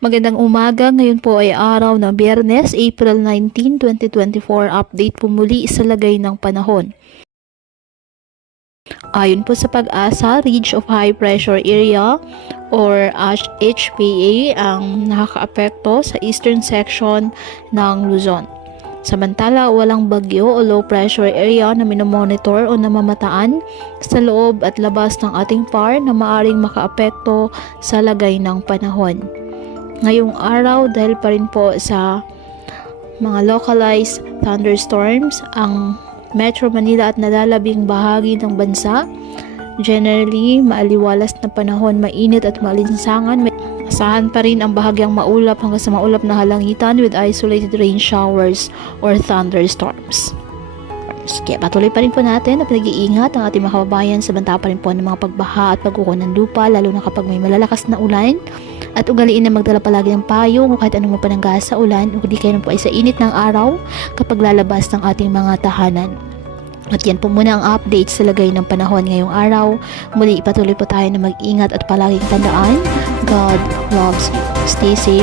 Magandang umaga, ngayon po ay araw ng Biyernes, April 19, 2024. Update po muli sa lagay ng panahon. Ayon po sa Pag-asa, Ridge of High Pressure Area or HPA ang nakakaapekto sa eastern section ng Luzon. Samantala, walang bagyo o low pressure area na minomonitor o namamataan sa loob at labas ng ating PAR na maaring makaapekto sa lagay ng panahon. Ngayong araw, dahil pa rin po sa mga localized thunderstorms ang Metro Manila at nalalabing bahagi ng bansa, generally maaliwalas na panahon, mainit at maalinsangan. Asahan pa rin ang bahagyang maulap hanggang sa maulap na halangitan with isolated rain showers or thunderstorms. Kaya patuloy pa rin po natin na pinag-iingat ang ating mga kababayan sa banta pa rin po ng mga pagbaha at pagkuko ng lupa, lalo na kapag may malalakas na ulan. At ugaliin na magdala palagi ng payong o kahit anong mapanangga sa ulan o di kayo po ay sa init ng araw kapag lalabas ng ating mga tahanan. At yan po muna ang update sa lagay ng panahon ngayong araw. Muli ipatuloy po tayo na mag-ingat at palaging tandaan, God loves you. Stay safe.